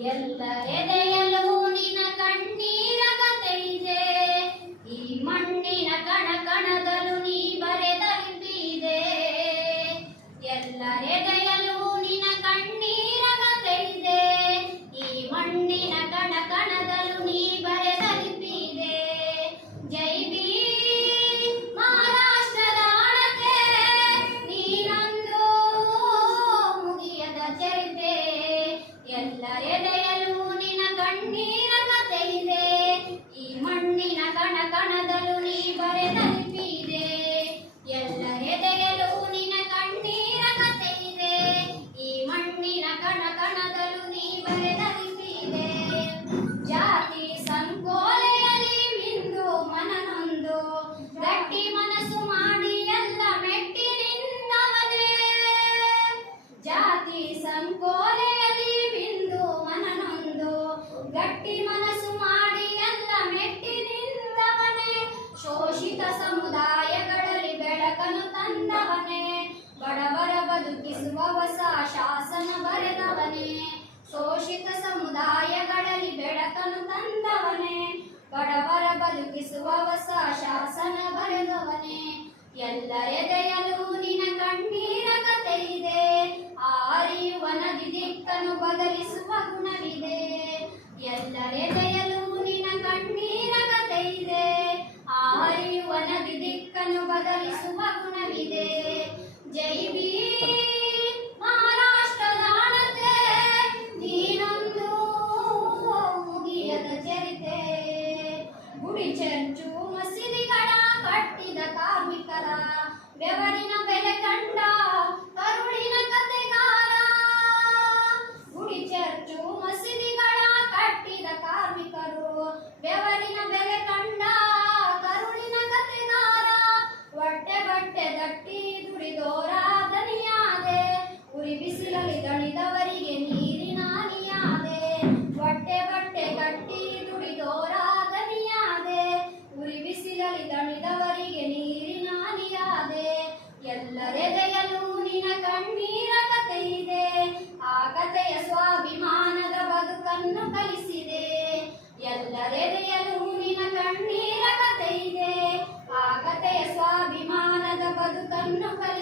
Y en. నదలు నీ బరెద ಬರೆದವನೇ ಶೋಷಿತ ಸಮುದಾಯಗಳಲ್ಲಿ ಬೆಳಕನ್ನು ತಂದವನೇ, ಬಡವರ ಬದುಕಿಸುವ ಹೊಸ ಶಾಸನ ಬರೆದವನೇ ಎಲ್ಲರೆದೆಯಲು ನಿನ ಕಣ್ಣೀರ ಕತೆ ಇದೆ. ಆರಿಯುವ ನದಿ ದಿಕ್ಕನ್ನು ಬದಲಿಸುವ ಗುಣವಿದೆ. ಎಲ್ಲರೆದೆಯಲು no